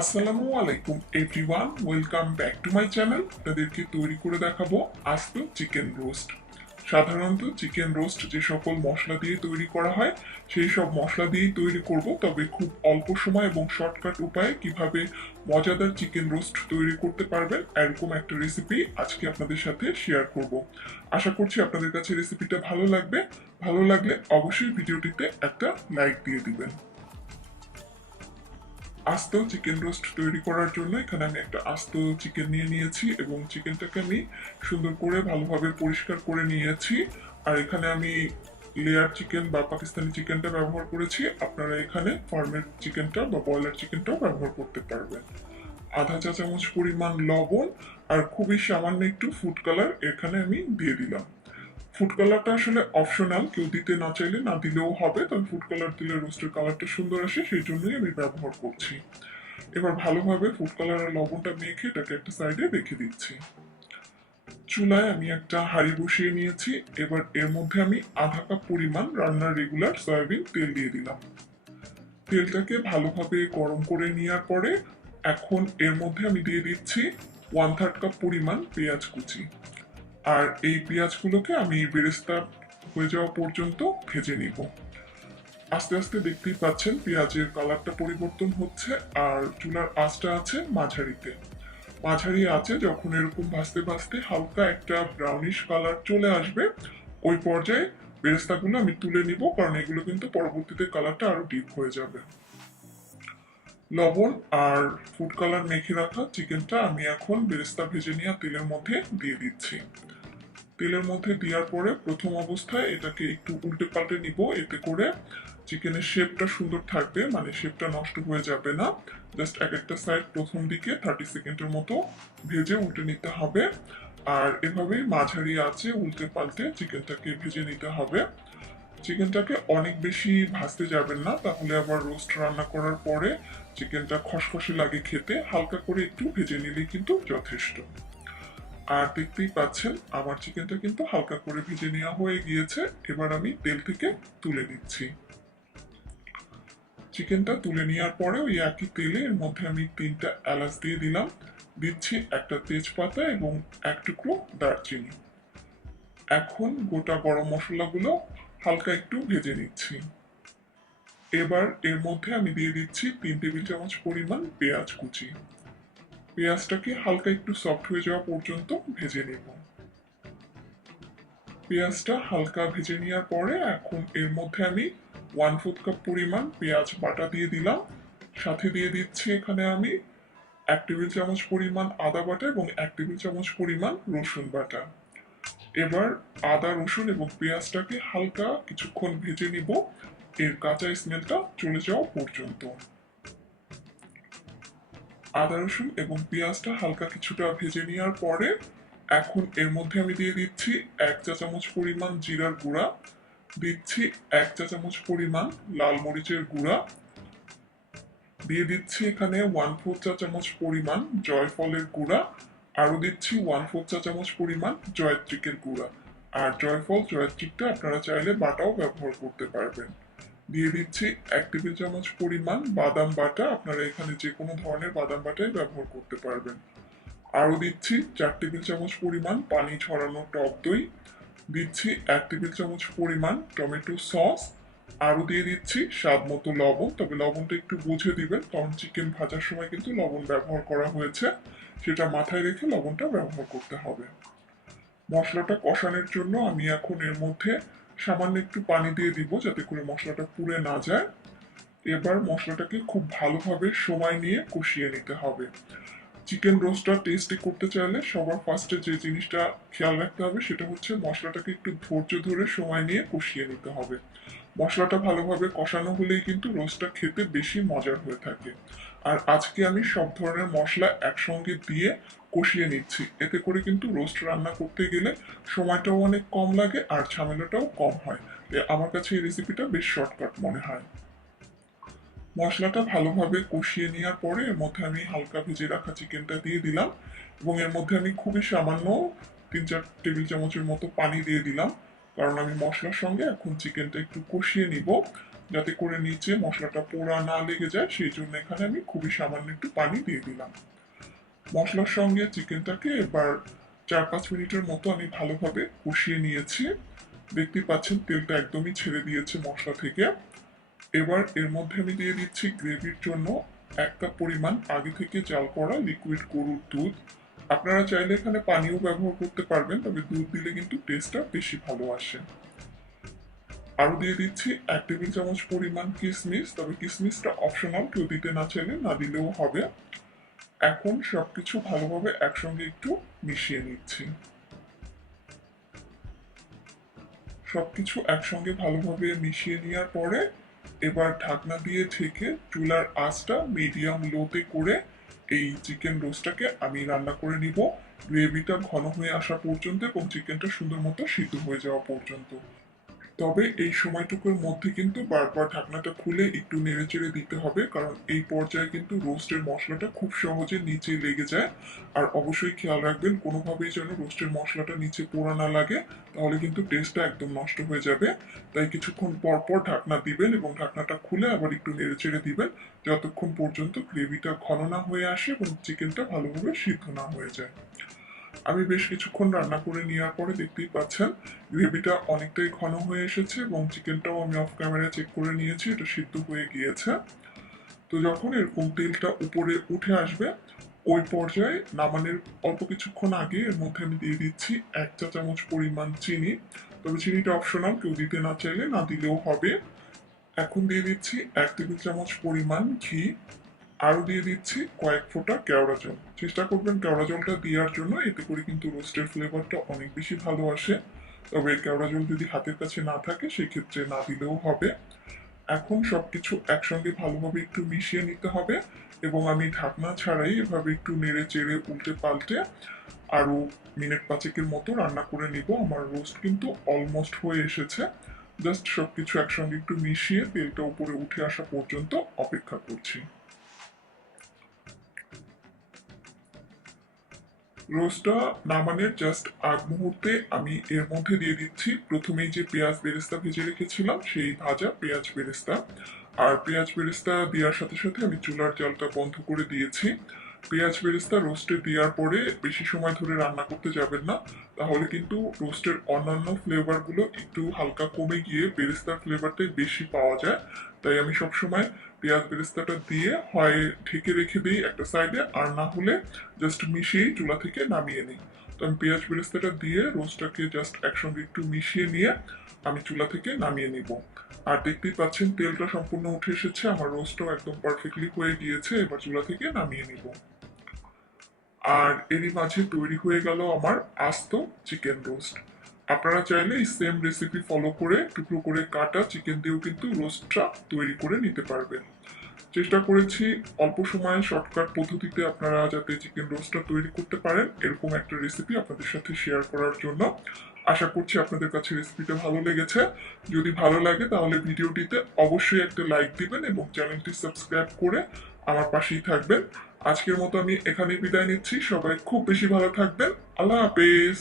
আসসালামু আলাইকুম everyone welcome back to my channel তাদেরকে তৈরি করে দেখাবো আস্ত চিকেন রোস্ট সাধারণত চিকেন রোস্ট যে সকল মশলা দিয়ে তৈরি করা হয়, সেই সব মশলা দিয়েই তৈরি করব। তবে খুব অল্প সময় এবং শর্টকাট উপায়ে কীভাবে মজাদার চিকেন রোস্ট তৈরি করতে পারবেন, এরকম একটা রেসিপি আজকে আপনাদের সাথে শেয়ার করব। আশা করছি আপনাদের কাছে রেসিপিটা ভালো লাগবে। ভালো লাগলে অবশ্যই ভিডিওটিতে একটা লাইক দিয়ে দিবেন। আস্ত চিকেন রোস্ট তৈরি করার জন্য এখানে আমি একটা আস্ত চিকেন নিয়ে নিয়েছি এবং চিকেনটাকে আমি সুন্দর করে ভালোভাবে পরিষ্কার করে নিয়েছি। আর এখানে আমি লেয়ার চিকেন বা পাকিস্তানি চিকেনটা ব্যবহার করেছি। আপনারা এখানে ফার্মের চিকেনটা বা ব্রয়লার চিকেনটাও ব্যবহার করতে পারবেন। আধা চা চামচ পরিমাণ লবণ আর খুবই সামান্য একটু ফুড কালার এখানে আমি দিয়ে দিলাম। ফুড কালারটা আসলে অপশনাল কেউ দিতে না চাইলে না দিলেও হবে। তবে ফুড কালার দিলে রোস্টের কালারটা সুন্দর আসে, সেই জন্যই আমি ব্যবহার করছি। এবার ভালোভাবে ফুড কালার আর লবণটা মেখে এটাকে একটা সাইডে রেখে দিচ্ছি। চুলায় আমি একটা হাঁড়ি বসিয়ে নিয়েছি। এবার এর মধ্যে আমি আধা কাপ পরিমাণ রান্নার রেগুলার সয়াবিন তেল দিয়ে দিলাম। তেলটাকে ভালোভাবে গরম করে নেওয়ার পরে এখন এর মধ্যে আমি দিয়ে দিচ্ছি ওয়ান থার্ড কাপ পরিমাণ পেঁয়াজ কুচি। আর এই পেঁয়াজগুলোকে আমি বেরেস্তা হয়ে যাওয়া পর্যন্ত ভেজে নিব। আস্তে আস্তে দেখতেই পাচ্ছেন পেঁয়াজের কালারটা পরিবর্তন হচ্ছে আর চুলার আঁচটা আছে মাঝারিতে। মাঝারি আছে যখন এরকম ভাজতে ভাজতে হালকা একটা ব্রাউনিশ কালার চলে আসবে, ওই পর্যায়ে বেরেস্তাগুলো আমি তুলে নিব কারণ এগুলো কিন্তু পরবর্তীতে কালারটা আরও ডিপ হয়ে যাবে। লবণ আর ফুড কালার মেখে রাখা চিকেনটা আমি এখন বেরেস্তা ভেজে নেওয়া তেলের মধ্যে দিয়ে দিচ্ছি। তেলের মধ্যে দেওয়ার পরে প্রথম অবস্থায় এটাকে একটু উল্টে পাল্টে নিব, এতে করে চিকেনের শেপটা সুন্দর থাকবে মানে শেপটা নষ্ট হয়ে যাবে না। জাস্ট এক একটা সাইড প্রথম দিকে থার্টি সেকেন্ডের মতো ভেজে উল্টে নিতে হবে। আর এভাবেই মাঝারি আছে উল্টে পাল্টে চিকেনটাকে ভেজে নিতে হবে। চিকেনটাকে অনেক বেশি ভাজতে যাবেন না, তাহলে আবার রোস্ট রান্না করার পরে চিকেনটা খসখসে লাগে খেতে, হালকা করে একটু ভেজে নিলেই কিন্তু যথেষ্ট। আর দেখতেই পাচ্ছেন, আমার চিকেনটা কিন্তু হালকা করে ভেজে নেওয়া হয়ে গিয়েছে। এবার আমি তেল থেকে তুলে নিচ্ছি। চিকেনটা তুলে নেওয়ার পরে ওই একই তেলে এর মধ্যে আমি তিনটা এলাচ দিয়ে দিলাম। দিচ্ছি একটা তেজপাতা এবং এক টুকরো দারচিনি। এখন গোটা গরম মশলাগুলো হালকা একটু ভেজে নিচ্ছি। এবার এর মধ্যে আমি দিয়ে দিচ্ছি তিন টেবিল চামচ পরিমাণ পেঁয়াজ কুচি। পেঁয়াজটাকে হালকা একটু সফট হয়ে যাওয়া পর্যন্ত ভেজে নেব। পেঁয়াজটা হালকা ভেজে নেওয়ার পরে এখন এর মধ্যে আমি ওয়ান ফোর্থ কাপ পরিমাণ পেঁয়াজ বাটা দিয়ে দিলাম। সাথে দিয়ে দিচ্ছি এখানে আমি এক টেবিল চামচ পরিমাণ আদা বাটা এবং এক টেবিল চামচ পরিমাণ রসুন বাটা। এবার আদা, রসুন এবং পেঁয়াজটাকে হালকা কিছুক্ষণ ভেজে নিব। এর কাঁচা স্মেলটা চলে যাওয়া পর্যন্ত। আদা রসুন এবং পেঁয়াজটা হালকা কিছুটা ভেজে নেওয়ার পরে এখন এর মধ্যে আমি দিয়ে দিচ্ছি এক চা চামচ পরিমাণ জিরার গুঁড়া, দিচ্ছি এক চা চামচ পরিমাণ লাল মরিচের গুঁড়া, দিয়ে দিচ্ছি এখানে ওয়ান ফোর চা চামচ পরিমাণ জয়ফলের গুঁড়া, আরও দিচ্ছি ওয়ান ফোর চা চামচ পরিমাণ জয়ত্রিকের গুঁড়া। আর জয়ফল, জয়ত্রিকটা আপনারা চাইলে বাটাও ব্যবহার করতে পারবেন। দিয়ে দিচ্ছি এক টেবিল চামচ পরিমাণ বাদাম বাটা। আপনারা এখানে যে কোনো ধরনের বাদাম বাটাই ব্যবহার করতে পারবেন। আরও দিচ্ছি চার টেবিল চামচ পরিমাণ পানি ছড়ানো টক দই। দিচ্ছি এক টেবিল চামচ পরিমাণ টমেটো সস। আরও দিয়ে দিচ্ছি স্বাদ মতো লবণ। তবে লবণটা একটু বুঝে দিবেন, কারণ চিকেন ভাজার সময় কিন্তু লবণ ব্যবহার করা হয়েছে। সেটা মাথায় রেখে লবণটা ব্যবহার করতে হবে। মশলাটা কষানোর জন্য আমি এখন এর মধ্যে সামান্য একটু পানি দিয়ে দিব যাতে করে মশলাটা পুড়ে না যায়। এবার মশলাটাকে খুব ভালোভাবে সময় নিয়ে কষিয়ে নিতে হবে। চিকেন রোস্টটা টেস্টি করতে চাইলে সবার ফার্স্টে যে জিনিসটা খেয়াল রাখতে হবে সেটা হচ্ছে মশলাটাকে একটু ধৈর্য ধরে সময় নিয়ে কষিয়ে নিতে হবে। মশলাটা ভালোভাবে কষানো হলেই কিন্তু রোস্টটা খেতে বেশি মজার হয়ে থাকে। আর আজকে আমি সব ধরনের মশলা একসঙ্গে দিয়ে কষিয়ে নিচ্ছি। এতে করে কিন্তু রোস্ট রান্না করতে গেলে সময়টাও অনেক কম লাগে আর ঝামেলাটাও কম হয়। আমার কাছে এই রেসিপিটা বেশ শর্টকাট মনে হয়। মশলাটা ভালোভাবে কষিয়ে নেওয়ার পরে এর মধ্যে আমি হালকা ভেজে রাখা চিকেনটা দিয়ে দিলাম এবং এর মধ্যে আমি খুবই সামান্য তিন চার টেবিল চামচের মতো পানি দিয়ে দিলাম। কারণ আমি মশলার সঙ্গে এখন চিকেনটা একটু কষিয়ে নিব যাতে করে নিচে মশলাটা পোড়া না লেগে যায়। সেই জন্য এখানে আমি খুবই সামান্য একটু পানি দিয়ে দিলাম। মশলার সঙ্গে চিকেনটাকে এবার চার পাঁচ মিনিটের মতো আমি ভালোভাবে কষিয়ে নিয়েছি। দেখতে পাচ্ছেন তেলটা একদমই ছেড়ে দিয়েছে মশলা থেকে। এবার এর মধ্যে আমি দিয়ে দিচ্ছি গ্রেভির জন্য এক কাপ পরিমাণ আগে থেকে জাল করা লিকুইড গরুর দুধ। আপনারা চাইলে এখানে পানিও ব্যবহার করতে পারবেন, তবে দুধ দিলে কিন্তু টেস্টটা বেশি ভালো আসে। আরও দিয়ে দিচ্ছি এক টেবিল চামচ পরিমাণ কিশমিশ তবে কিশমিশটা অপশনাল কেউ দিতে না চাইলে না দিলেও হবে। এখন সবকিছু ভালোভাবে একসঙ্গে একটু মিশিয়ে নিচ্ছি। সবকিছু একসঙ্গে ভালোভাবে মিশিয়ে নেওয়ার পরে এবার ঢাকনা দিয়ে ঢেকে চুলার আঁচটা মিডিয়াম লোতে করে এই চিকেন রোস্টটাকে আমি রান্না করে নিব। গ্রেভিটা ঘন হয়ে আসা পর্যন্ত এবং চিকেনটা সুন্দর মতো সিদ্ধ হয়ে যাওয়া পর্যন্ত। তবে এই সময়টুকুর মধ্যে কিন্তু বারবার ঢাকনাটা খুলে একটু নেড়ে চেড়ে দিতে হবে, কারণ এই পর্যায়ে কিন্তু রোস্টের মশলাটা খুব সহজে নিচে লেগে যায়। আর অবশ্যই খেয়াল রাখবেন, কোনোভাবেই যেন রোস্টের মশলাটা নিচে পোড়া না লাগে, তাহলে কিন্তু টেস্টটা একদম নষ্ট হয়ে যাবে। তাই কিছুক্ষণ পর পর ঢাকনা দিবেন এবং ঢাকনাটা খুলে আবার একটু নেড়ে চেড়ে দিবেন, যতক্ষণ পর্যন্ত গ্রেভিটা ঘন না হয়ে আসে এবং চিকেনটা ভালোভাবে সিদ্ধ না হয়ে যায়। আমি বেশ কিছুক্ষণ রান্না করে নেওয়ার পরে দেখতেই পাচ্ছেন, গ্রেভিটা অনেকটাই ঘন হয়ে এসেছে এবং চিকেনটাও আমি অফ ক্যামেরা চেক করে নিয়েছি, এটা সিদ্ধ হয়ে গিয়েছে। তো যখন এরকম তেলটা উপরে উঠে আসবে, ওই পর্যায়ে নামানোর অল্প কিছুক্ষণ আগে এর মধ্যে আমি দিয়ে দিচ্ছি এক চা চামচ পরিমাণ চিনি। তবে চিনিটা অপশনাল কেউ দিতে না চাইলে, না দিলেও হবে। এখন দিয়ে দিচ্ছি এক টেবিল চামচ পরিমাণ ঘি। আরও দিয়ে দিচ্ছি কয়েক ফোঁটা কেওড়া জল। চেষ্টা করবেন কেওড়া জলটা দেওয়ার জন্য, এতে করে কিন্তু রোস্টের ফ্লেভারটা অনেক বেশি ভালো আসে। তবে কেওড়া জল যদি হাতের কাছে না থাকে, সেক্ষেত্রে না দিলেও হবে। এখন সব কিছু একসঙ্গে ভালোভাবে একটু মিশিয়ে নিতে হবে এবং আমি ঢাকনা ছাড়াই এভাবে একটু নেড়ে চেড়ে উল্টে পাল্টে আরও মিনিট পাঁচেকের মতো রান্না করে নিব। আমার রোস্ট কিন্তু অলমোস্ট হয়ে এসেছে। জাস্ট সব কিছু একসঙ্গে একটু মিশিয়ে তেলটা উপরে উঠে আসা পর্যন্ত অপেক্ষা করছি। রোস্টটা নামানোর জাস্ট আগ মুহূর্তে আমি এর মধ্যে দিয়ে দিচ্ছি। প্রথমেই যে পেঁয়াজ বেরেস্তা ভেজে রেখেছিলাম, সেই ভাজা পেঁয়াজ বেরেস্তা। আর পেঁয়াজ বেরেস্তা দেওয়ার সাথে সাথে আমি চুলার জলটা বন্ধ করে দিয়েছি। পেঁয়াজ বেরেস্তা রোস্টে দেওয়ার পরে বেশি সময় ধরে রান্না করতে যাবেন না। তাহলে কিন্তু রোস্টের অন্যান্য ফ্লেভারগুলো একটু হালকা কমে গিয়ে বেরেস্তার ফ্লেভারটাই বেশি পাওয়া যায়। তাই আমি সবসময় পেঁয়াজ বেরেস্তাটা দিয়ে হয় ঢেকে রেখে দিই একটা সাইডে আর না হলে জাস্ট মিশিয়েই চুলা থেকে নামিয়ে নিই। তো আমি পেঁয়াজ বেরেস্তাটা দিয়ে রোস্টটাকে জাস্ট একসঙ্গে একটু মিশিয়ে নিয়ে আমি চুলা থেকে নামিয়ে নিব। আর দেখতেই পাচ্ছেন তেলটা সম্পূর্ণ উঠে এসেছে, আমার রোস্টটাও একদম পারফেক্টলি হয়ে গিয়েছে, এবার চুলা থেকে নামিয়ে নিব। আর এরই মাঝে তৈরি হয়ে গেল আমার আস্ত চিকেন রোস্ট আপনারা চাইলে এই সেম রেসিপি ফলো করে, টুকরো করে কাটা চিকেন দিয়েও কিন্তু রোস্টটা তৈরি করে নিতে পারবেন। চেষ্টা করেছি অল্প সময়ে শর্টকাট পদ্ধতিতে আপনারা যাতে চিকেন রোস্টটা তৈরি করতে পারেন, এরকম একটা রেসিপি আপনাদের সাথে শেয়ার করার জন্য। আশা করছি আপনাদের কাছে রেসিপিটা ভালো লেগেছে। যদি ভালো লাগে তাহলে ভিডিওটিতে অবশ্যই একটা লাইক দিবেন এবং চ্যানেলটি সাবস্ক্রাইব করে আমার পাশেই থাকবেন। আজকের মতো আমি এখানেই বিদায় নিচ্ছি। সবাই খুব বেশি ভালো থাকবেন। আল্লাহ হাফেজ।